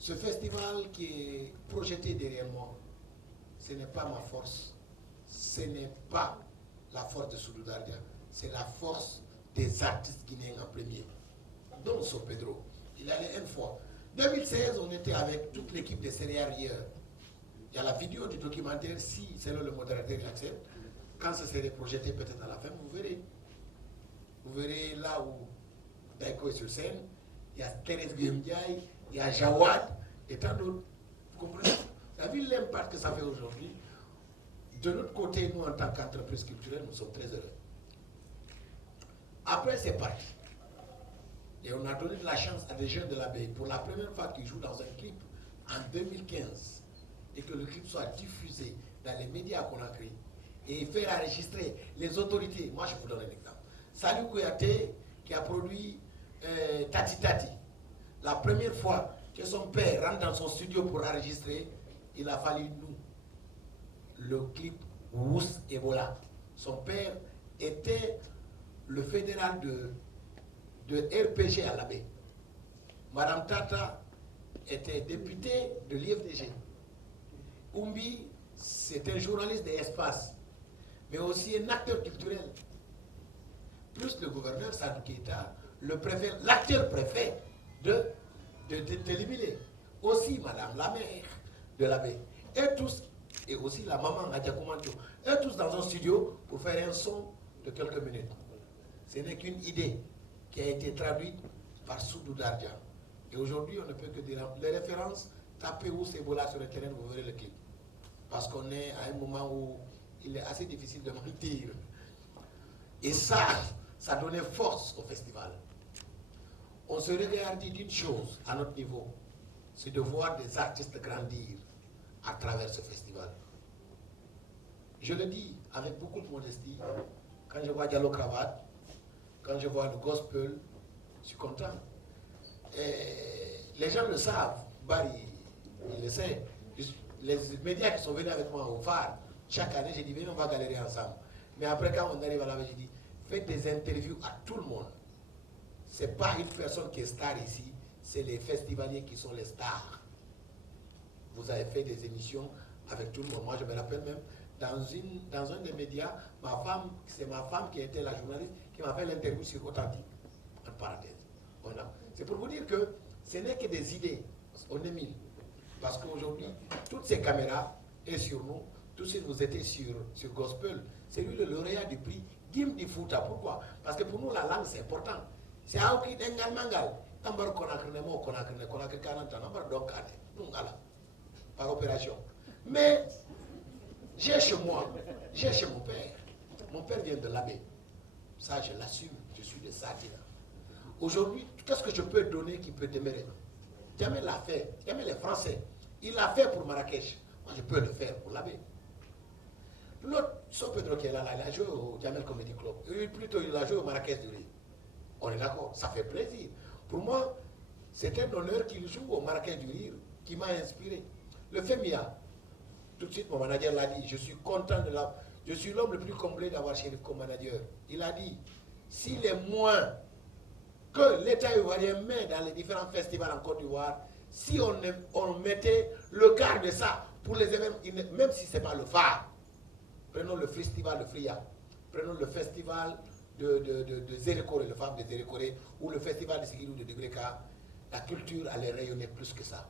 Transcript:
Ce festival qui est projeté derrière moi, ce n'est pas ma force, ce n'est pas la force de Soudou Dardia, c'est la force des artistes guinéens en premier, dont So Pedro. Il allait une fois. 2016, on était avec toute l'équipe des céréalières. Il y a la vidéo du documentaire, si c'est le modérateur qui accepte. Quand ça serait projeté peut-être à la fin, vous verrez. Vous verrez là où Daiko est sur scène, il y a Thérèse Guillaume-Diaye, il y a Jawad et tant d'autres. Vous comprenez? Vous avez vu l'impact que ça fait aujourd'hui. De l'autre côté, nous, en tant qu'entreprise culturelle, nous sommes très heureux. Après, c'est parti. Et on a donné de la chance à des jeunes de l'abbaye pour la première fois qu'ils jouent dans un clip en 2015 et que le clip soit diffusé dans les médias qu'on a créés et faire enregistrer les autorités. Moi, je vous donne un exemple. Salou Kouyaté, qui a produit Tati Tati, la première fois que son père rentre dans son studio pour enregistrer, il a fallu nous, le clip Wous Ebola. Son père était le fédéral de RPG à l'Abbé. Madame Tata était députée de l'IFDG. Oumbi, c'est un journaliste d'espace, mais aussi un acteur culturel. Plus le gouverneur Sadou Keita, le préfet, l'acteur préfet de Libye. Aussi Madame la mère de l'Abbé. Et tous, et aussi la maman Nadia Koumancho, et tous dans un studio pour faire un son de quelques minutes. Ce n'est qu'une idée qui a été traduite par Soudou Dardia. Et aujourd'hui, on ne peut que dire les références, tapez où c'est beau là sur le terrain, vous verrez le clip. Parce qu'on est à un moment où il est assez difficile de mentir. Et ça donnait force au festival. On se regardait d'une chose à notre niveau, c'est de voir des artistes grandir à travers ce festival. Je le dis avec beaucoup de modestie, quand je vois Diallo Cravate, quand je vois le gospel, je suis content. Et les gens le savent, Barry, il le sait. Les médias qui sont venus avec moi au phare, chaque année, j'ai dit, venez, on va galérer ensemble. Mais après, quand on arrive à la j'ai dit, faites des interviews à tout le monde. Ce n'est pas une personne qui est star ici, c'est les festivaliers qui sont les stars. Vous avez fait des émissions avec tout le monde. Moi, je me rappelle même, dans un des médias, c'est ma femme qui était la journaliste qui m'a fait l'interview sur Authentique, en parenthèse. C'est pour vous dire que ce n'est que des idées. On est 1000. Parce qu'aujourd'hui, toutes ces caméras sont sur nous. Tout ce que vous étiez sur Gospel, c'est lui le lauréat du prix Gim di Fouta. Pourquoi? Parce que pour nous, la langue, c'est important. C'est Aoki Dengal Mangal. Nambar Konakremo, Konakre 40 ans, Nambar Donkane, Nungala, par opération. Mais j'ai chez moi, j'ai chez mon père. Mon père vient de l'Abbé. Ça, je l'assume. Je suis de Satina. Aujourd'hui, qu'est-ce que je peux donner qui peut demeurer? Jamais l'a fait. Jamais les Français. Il l'a fait pour Marrakech. Moi, je peux le faire pour l'Abbé. L'autre, So Pedro qui est là, il a joué au Jamel Comedy Club. Plutôt, il a joué au Marrakech du Riz. On est d'accord, ça fait plaisir. Pour moi, c'est un honneur qu'il joue au Marrakech du Rire qui m'a inspiré. Le FEMIA, tout de suite, mon manager l'a dit, je suis content de la... Je suis l'homme le plus complet d'avoir Chérif comme manager. Il a dit, s'il est moins que l'État ivoirien met dans les différents festivals en Côte d'Ivoire, si on mettait le quart de ça pour les événements, même si ce n'est pas le phare, prenons le festival de Fria, prenons le festival de Zérékoré, le femmes de Zérékoré, ou le festival de Sigilou de Degreka, la culture allait rayonner plus que ça.